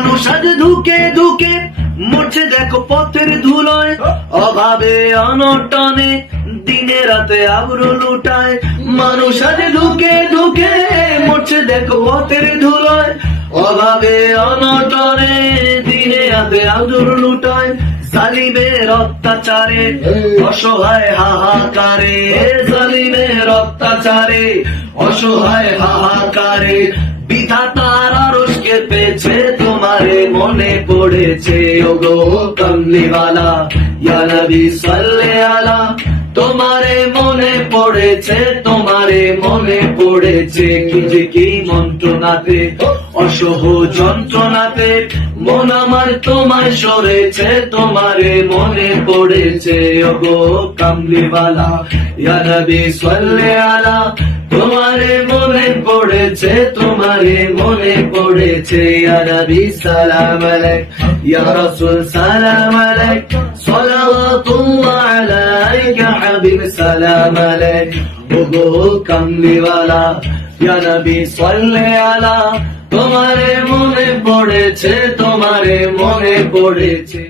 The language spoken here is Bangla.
মানুষ আজ ধুকে ধুকে মরছে দেখো পথের ধুলোয়, অভাবে অনটনে দিনে রাতে আবরু লুটায়। মানুষ আজ ধুকে ধুকে মরছে দেখো পথের ধুলোয়, অভাবে অনটনে দিনে রাতে আবরু লুটায়। জালিমের অত্যাচারে অসহায় হাহাকারে, জালিমের অত্যাচারে অসহায় হাহাকারে বিধাতার আরশকে পেয়েছে তোমারে মনে পড়েছে। ওগো কমলিওয়ালা ইয়া নবী সাল্লে আলা, তোমারে মনে পড়েছে, তোমারে মনে পড়েছে। কি যে কি মন্ত্রণাতে অসহ যন্ত্রণাতে মন আমার তোমার সরেছে, তোমারে মনে পড়েছে। ওগো কমলিওয়ালা ইয়া নবী সাল্লে আলা, তোমারে মনে পড়েছে, তোমারে মনে পড়েছে। ইয়া নবী সালাম আলাইক, ইয়া রাসূল সালাম আলাইক, সালাওয়াতুল্লাহ আলাইকা হাবিব সালাম আলাইক। ওগো কমলিওয়ালা ইয়া নবী সাল্লে আলা, তোমারে মনে পড়েছে, তোমারে মনে পড়েছে।